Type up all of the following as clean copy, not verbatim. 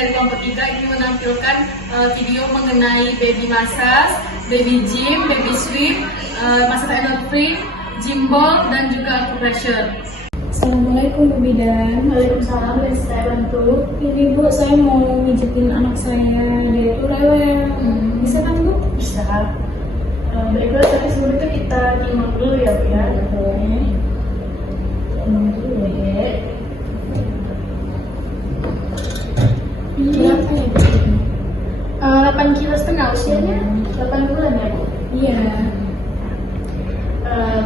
dari kelompok 3 ini menampilkan video mengenai baby massage, baby gym, baby sweep, massage anal free, gym ball, dan juga acupressure. Assalamualaikum Bu Bidan. Waalaikumsalam, bisa saya bantu? Ini Bu, saya mau mijitin anak saya, dia itu rewel. Bisa kan Bu? Bisa. Baiklah, tapi sebelum itu kita nyimak dulu ya Bu ya. Nyimak dulu ya. Berapa ya Bu? 8,5 kilo usianya, 8 bulan ya Bu? Iya.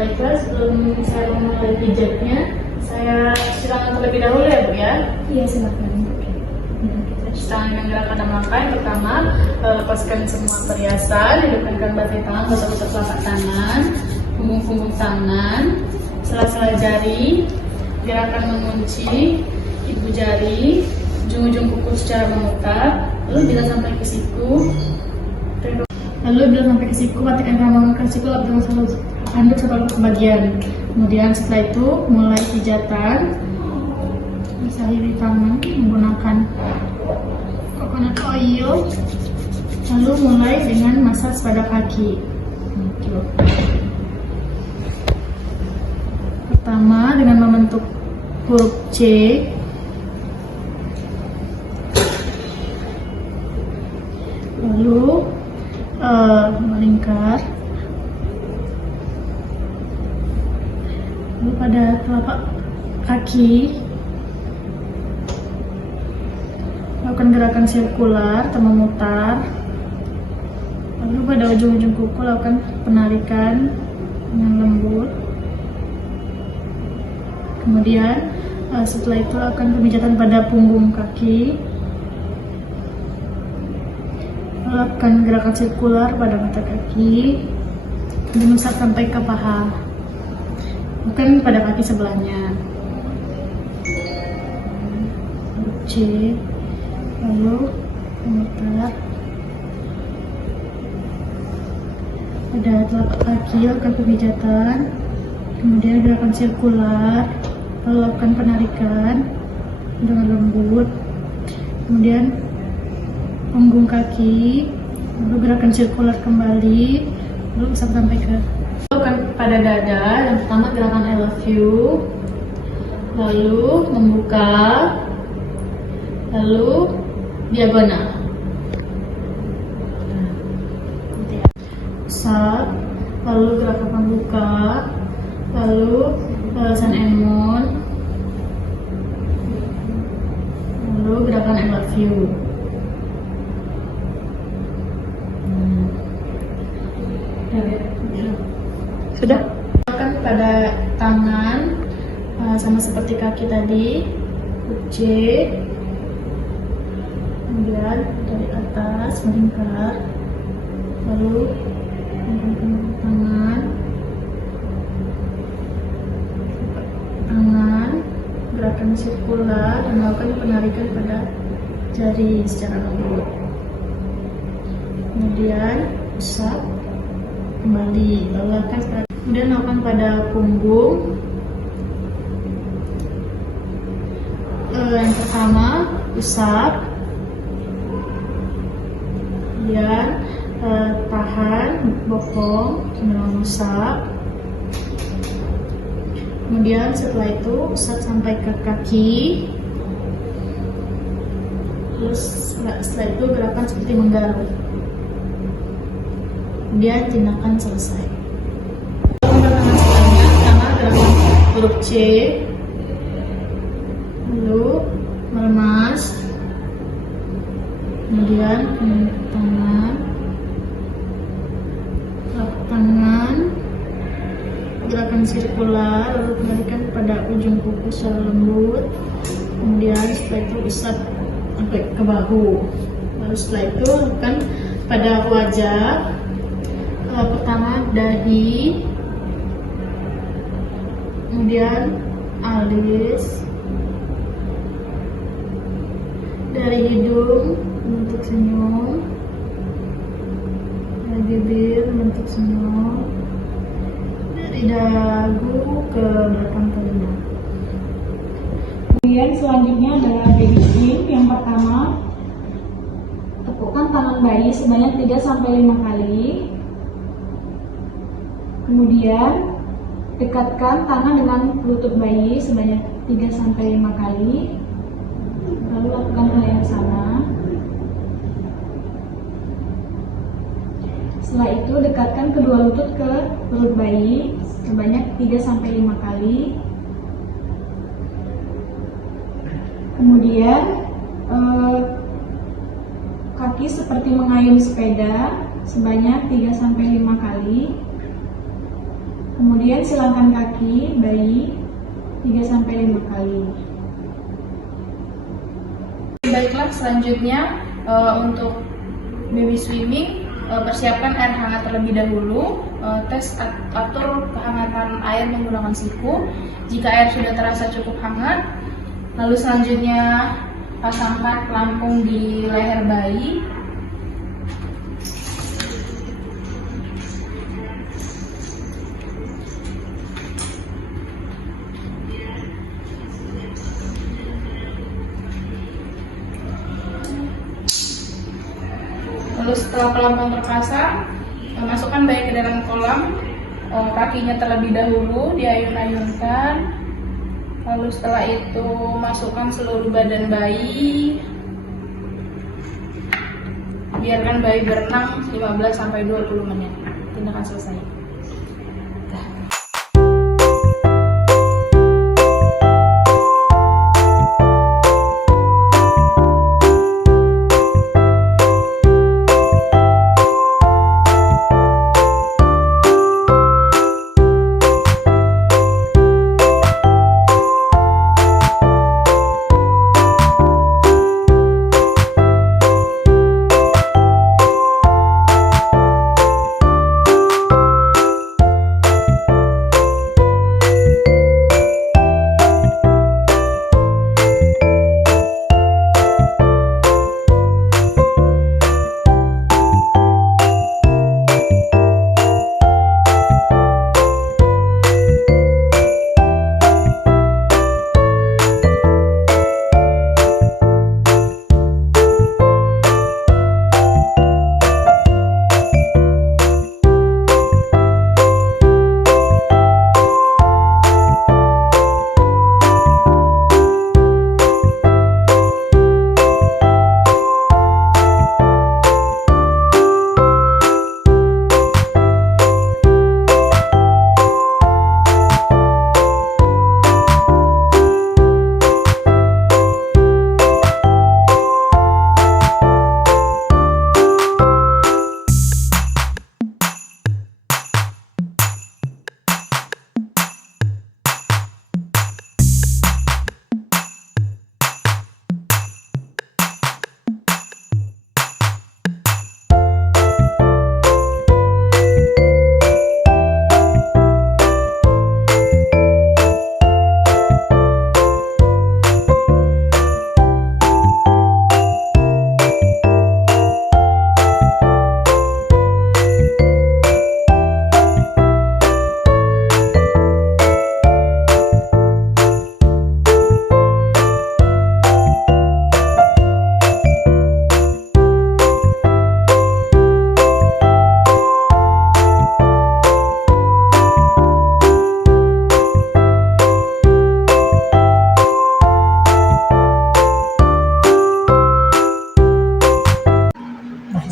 Baiklah, sebelum saya memulai pijatnya, saya cuci tangan terlebih dahulu ya Bu ya. Iya, silakan. Kita cuci tangan dengan gerakan 6 langkah. Yang pertama, lepaskan semua perhiasan, hidupkan batai tangan, batas telapak tangan, punggung tangan, sela-sela jari, gerakan mengunci ibu jari, ujung-ujung kuku secara memutar, lalu bila sampai ke siku, matikan rambut ke siku, lalu selalu anduk satu bagian. Kemudian setelah itu mulai pijatan, basahi tangan menggunakan coconut oil, lalu mulai dengan massage pada kaki. Pertama dengan membentuk huruf C, lalu melingkar, lalu pada telapak kaki lakukan gerakan sirkular atau memutar, lalu pada ujung-ujung kuku lakukan penarikan dengan lembut. Kemudian setelah itu lakukan pemijatan pada punggung kaki, lakukan gerakan sirkular pada mata kaki, diusap sampai ke paha, bukan pada kaki sebelahnya. C, lalu memutar pada telapak kaki, lakukan pemijatan, kemudian gerakan sirkular, lalu lakukan penarikan dengan lembut, kemudian punggung kaki, lalu gerakan sirkular kembali, lalu bisa sampai ke pada dada. Yang pertama gerakan I love you, lalu membuka, lalu diagonal, usap, lalu gerakan membuka, lalu sun and moon, lalu gerakan I love you. Sudah? Lakukan pada tangan sama seperti kaki tadi, C, kemudian dari atas melingkar, lalu tangan, gerakan sirkular, dan melakukan penarikan pada jari secara lembut. Kemudian usap kembali, lalu kemudian lakukan pada punggung. Yang pertama usap, kemudian tahan bokong sambil mengusap, kemudian setelah itu usap sampai ke kaki, terus setelah itu gerakan seperti menggaruk, kemudian tindakan selesai. Gerakan selanjutnya pertama gerakan huruf C, lalu meremas, kemudian tangan, gerakan sirkular, lalu penarikan pada ujung kuku secara lembut, kemudian setelah itu usap sampai ke bahu, lalu setelah itu lakukan pada wajah. Pertama dahi, kemudian alis, dari hidung bentuk senyum, dari bibir bentuk senyum, dari dagu ke belakang telinga. Kemudian selanjutnya adalah baby gym. Yang pertama bayi sebanyak 3-5 kali. Kemudian dekatkan tangan dengan lutut bayi sebanyak 3-5 kali. Lalu lakukan hal yang sama. Setelah itu dekatkan kedua lutut ke perut bayi sebanyak 3-5 kali. Kemudian kaki seperti mengayun sepeda sebanyak 3-5 kali. Kemudian silangkan kaki bayi 3-5 kali. Baiklah, selanjutnya untuk baby swimming, persiapkan air hangat terlebih dahulu. Tes atur kehangatan air menggunakan siku. Jika air sudah terasa cukup hangat, lalu selanjutnya pasangkan pelampung di leher bayi. Lalu setelah pelampung terpasang, masukkan bayi ke dalam kolam. Kakinya terlebih dahulu diayun-ayunkan. Lalu setelah itu masukkan seluruh badan bayi. Biarkan bayi berenang 15-20 menit. Tindakan selesai.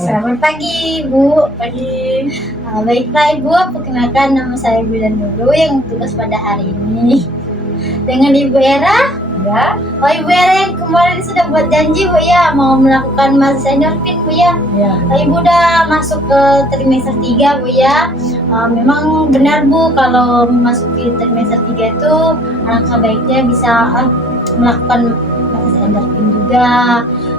Selamat pagi, Bu. Pagi. Baiklah, Ibu, perkenalkan nama saya Bulan Nurul yang tugas pada hari ini. Dengan Ibu Era. Ya. Oh, Ibu Era yang kemarin sudah buat janji, Bu, ya, mau melakukan masa endorfin, Bu, ya. Ya. Ibu udah masuk ke trimester 3, Bu, ya. Memang benar, Bu, kalau memasuki trimester 3 itu alangkah baiknya bisa melakukan masa endorfin juga.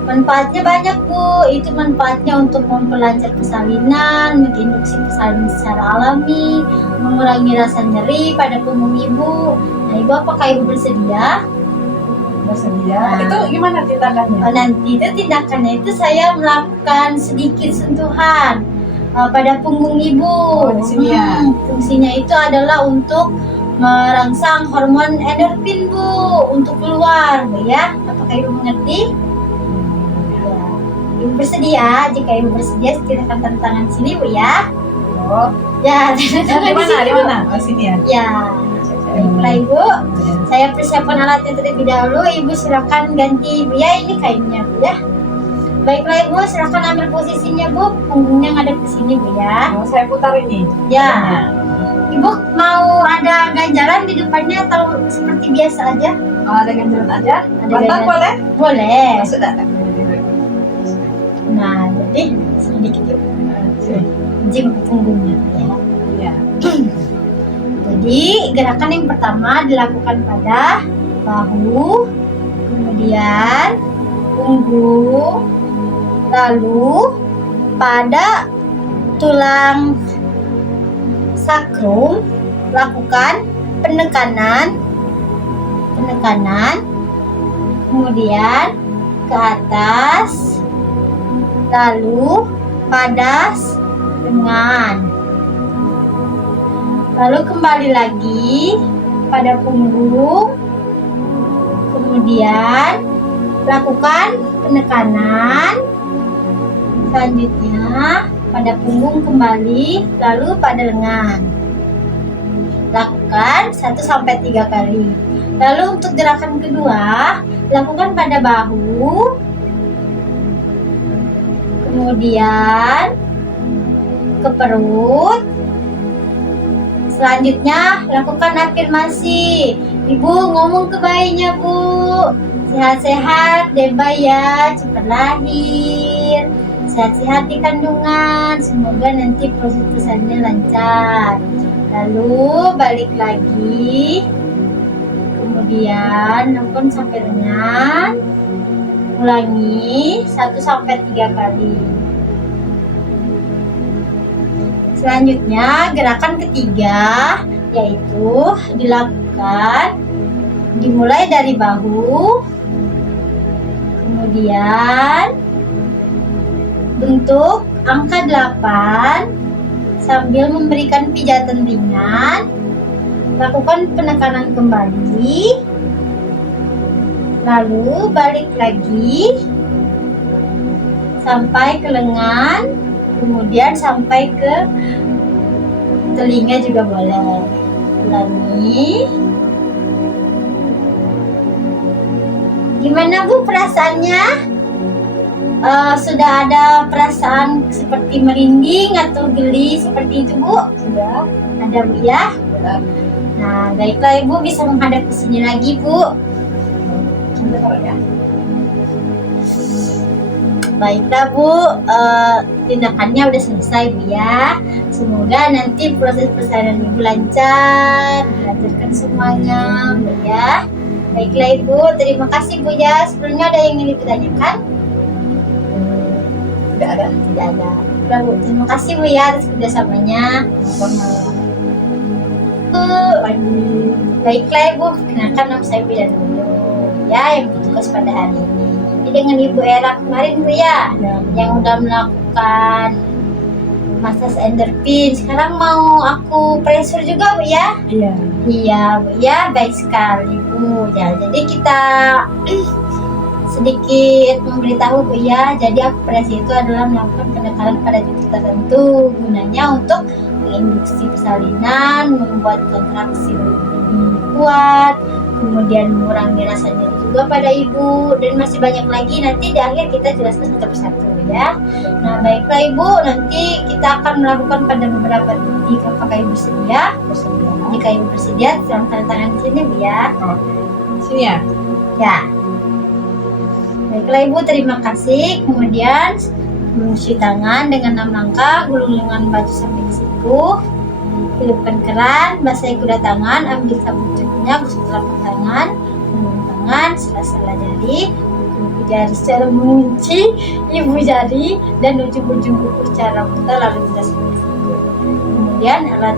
Manfaatnya banyak, Bu. Itu manfaatnya untuk memperlancar persalinan, menginduksi persalinan secara alami, mengurangi rasa nyeri pada punggung ibu. Nah, Ibu, apakah Ibu bersedia? Bersedia. Nah. Itu gimana tindakannya? Nanti itu tindakannya itu saya melakukan sedikit sentuhan pada punggung ibu. Oh, di sini ya. Fungsinya itu adalah untuk merangsang hormon endorfin, Bu, untuk keluar, Bu, ya. Apakah Ibu mengerti? Ibu bersedia, jika Ibu bersedia silakan tanda tangan sini Bu ya. Oh, Ya, tanda tangan di sini, Bu. mana? Oh, sini ya. Ya, baiklah Ibu. Saya persiapkan alatnya terlebih dahulu. Ibu silakan ganti Bu ya, ini kainnya Bu ya. Baiklah Ibu, silakan ambil posisinya Bu. Punggungnya ngadep ke sini Bu ya. Oh, saya putar ini. Ya. Ibu mau ada ganjalan di depannya atau seperti biasa aja? Oh, ada ganjalan aja. Ada Bantal ganjalan. boleh? Boleh. Oh, sudah. Nah, jadi sedikit Ibu. Sini. Jim punggungnya ya. Ya. Jadi gerakan yang pertama dilakukan pada bahu, kemudian punggung, lalu pada tulang sakrum lakukan penekanan, kemudian ke atas, lalu pada lengan, lalu kembali lagi pada punggung, kemudian lakukan penekanan, selanjutnya pada punggung kembali, lalu pada lengan. Lakukan 1-3 kali. Lalu untuk gerakan kedua, lakukan pada bahu, kemudian ke perut. Selanjutnya lakukan afirmasi. Ibu ngomong ke bayinya Bu, sehat-sehat deh bayi ya, cepat lahir, sehat-sehat di kandungan, semoga nanti proses persalinan lancar. Lalu balik lagi, kemudian lakukan sampai lengan, ulangi 1-3 kali. Selanjutnya gerakan ketiga yaitu dilakukan dimulai dari bahu, kemudian bentuk angka 8 sambil memberikan pijatan ringan, lakukan penekanan kembali, lalu balik lagi sampai ke lengan, kemudian sampai ke telinga juga boleh. Ulangi. Gimana Bu perasaannya? Sudah ada perasaan seperti merinding atau geli seperti itu Bu? Sudah. Ada Bu ya? Sudah. Nah, baiklah Ibu bisa menghadap ke sini lagi Bu. Sudah ya. Baiklah Bu, tindakannya udah selesai Bu ya. Semoga nanti proses persalinan Ibu lancar, dilancarkan semuanya Bu ya. Baiklah Ibu, terima kasih Bu ya. Sebelumnya ada yang ingin Ibu tanyakan? Tidak ada. Tidak ada. Baiklah Bu, terima kasih Bu ya atas kerjasamanya. Bu, baiklah Ibu, kenalkan nama saya Bidan dulu ya, yang bertugas pada hari ini. Ini dengan Ibu Era kemarin Bu ya, yang udah melakukan massage endorphin. Sekarang mau aku pressure juga Bu ya. Iya. Iya Bu ya, baik sekali Bu ya. Jadi kita sedikit memberitahu Bu ya. Jadi akupresi itu adalah melakukan pendekatan pada titik tertentu, gunanya untuk menginduksi persalinan, membuat kontraksi lebih kuat, kemudian mengurangi rasa nyeri juga pada ibu, dan masih banyak lagi. Nanti di akhir kita jelaskan satu persatu ya. Nah baiklah Ibu, nanti kita akan melakukan pada beberapa titik. Apakah Ibu bersedia? Bersedia. Jika Ibu bersedia, silahkan tanda tangan di sini Bu ya. Oh. Sini ya. Ya. Baiklah Ibu, terima kasih. Kemudian mencuci tangan dengan 6 langkah, gulung lengan baju sampai ke situ. Hidupkan keran, basahi kedua tangan, ambil sabun cucinya, gosok telapak tangan, gulung tangan, sela-sela jari, kuku jari secara mengunci ibu jari dan ujung-ujung kuku secara putar, lalu kita sampai situ. Kemudian alat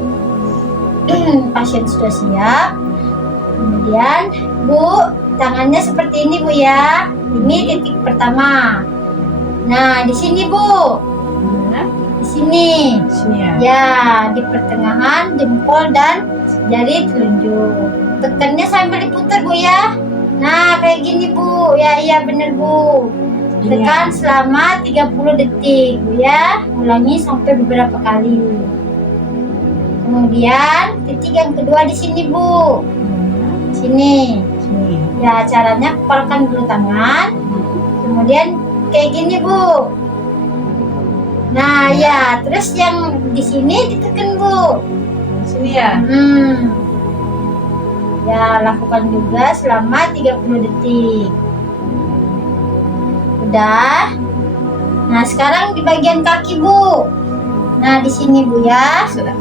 pasien sudah siap. Kemudian Bu, tangannya seperti ini Bu ya. Ini titik pertama. Nah, di sini Bu. Mana? Di sini. Sini ya. Ya, di pertengahan jempol dan jari telunjuk. Tekannya sambil diputar Bu ya. Nah, kayak gini Bu. Ya, iya bener Bu. Tekan selama 30 detik Bu ya. Ulangi sampai beberapa kali. Kemudian titik yang kedua di sini Bu. Sini. Sini. Ya, caranya kepalkan dulu tangan. Kemudian kayak gini Bu. Nah ya, terus yang di sini ditekan Bu. Sini ya. Ya, lakukan juga selama 30 detik. Udah. Nah, sekarang di bagian kaki Bu. Nah, di sini Bu ya. Sudah.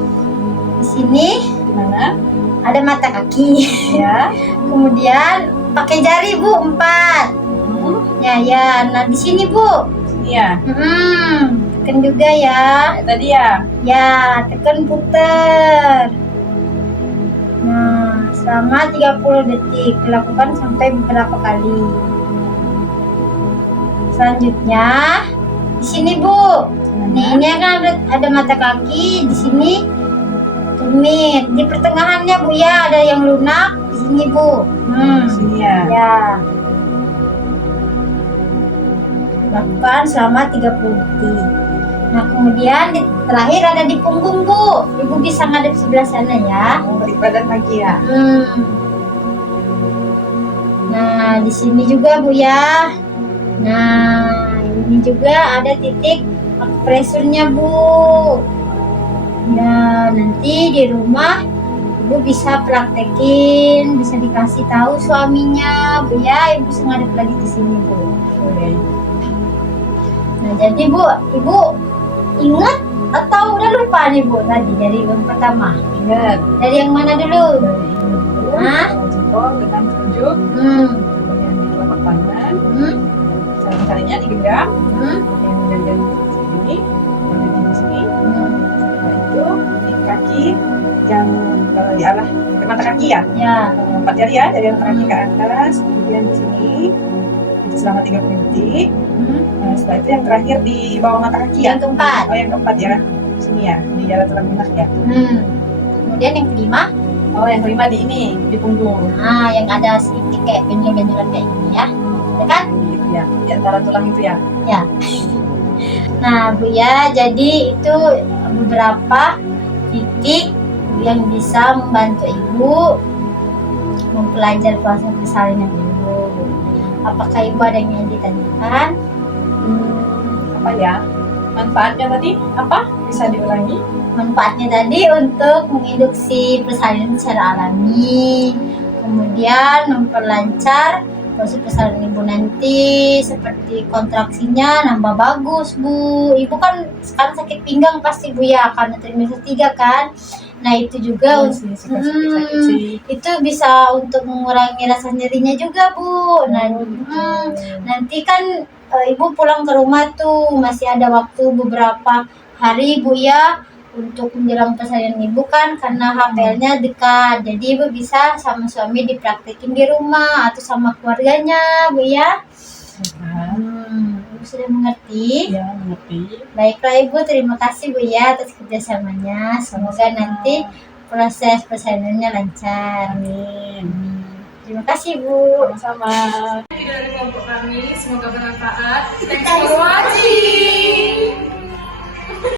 Di sini Gimana? ada mata kaki. Ya. Kemudian pakai jari Bu 4. Ya. Nah, di sini Bu. Sini ya. Tekan juga ya. Kayak tadi ya. Ya, tekan putar. Nah, selama 30 detik. Lakukan sampai beberapa kali. Selanjutnya di sini Bu. Nih, ini kan ada mata kaki di sini. Tumit di pertengahannya Bu ya, ada yang lunak di sini Bu. Sini ya. Ya. Lakukan selama 30 detik. Nah, kemudian terakhir ada di punggung Bu. Ibu bisa ngadep sebelah sana ya. Balik badan lagi ya. Nah, di sini juga Bu ya. Nah, ini juga ada titik akupresurnya Bu. Nah, nanti di rumah Ibu bisa praktekin, bisa dikasih tahu suaminya Bu ya. Ibu sengaja lagi di sini Bu. Oke. Nah, jadi Bu, Ibu ingat atau udah lupa nih Bu tadi dari yang pertama? Ingat. Dari yang mana dulu? Dari ini dulu. Hah? Jempol dengan tunjuk. Kemudian di telapak tangan. Caranya digenggam. Kemudian di sini. Kemudian di sini. Nah, itu di kaki yang diarah ke mata kaki ya. Ya. 4 jari ya, dari yang kaki ke atas. Kemudian di sini. Itu selama 30 detik. Nah, setelah itu yang terakhir di bawah mata kaki ya. Yang keempat. Oh, yang keempat ya. Sini ya, di jalan tulang lunak ya. Kemudian yang kelima, Oh, yang kelima di ini, di punggung. yang ada sedikit kayak benjol-benjolan kayak gini ya. Ya kan? Gitu ya, di antara tulang itu ya. Nah Bu ya, jadi itu beberapa titik yang bisa membantu Ibu mempelajari proses persalinan Ibu. Apakah Ibu ada yang ingin ditanyakan? Apa ya? Manfaatnya tadi apa? Bisa diulangi? Manfaatnya tadi untuk menginduksi persalinan secara alami, kemudian memperlancar proses persalinan Ibu nanti, seperti kontraksinya nambah bagus Bu. Ibu kan sekarang sakit pinggang pasti Bu ya, karena trimester 3 kan. Nah itu juga Sakit sih. itu bisa untuk mengurangi rasa nyerinya juga Bu. Nah nanti kan Ibu pulang ke rumah tuh masih ada waktu beberapa hari Bu ya untuk menjelang persalinan Ibu kan, karena HPL-nya dekat. Jadi Ibu bisa sama suami dipraktekin di rumah atau sama keluarganya Bu ya. Ibu sudah mengerti? Ya, mengerti. Baiklah Ibu, terima kasih Bu ya atas kerjasamanya. Semoga nanti proses persalinannya lancar. Amin. Terima kasih Bu. Sama-sama. Video dari kelompok kami semoga bermanfaat. Thanks for watching.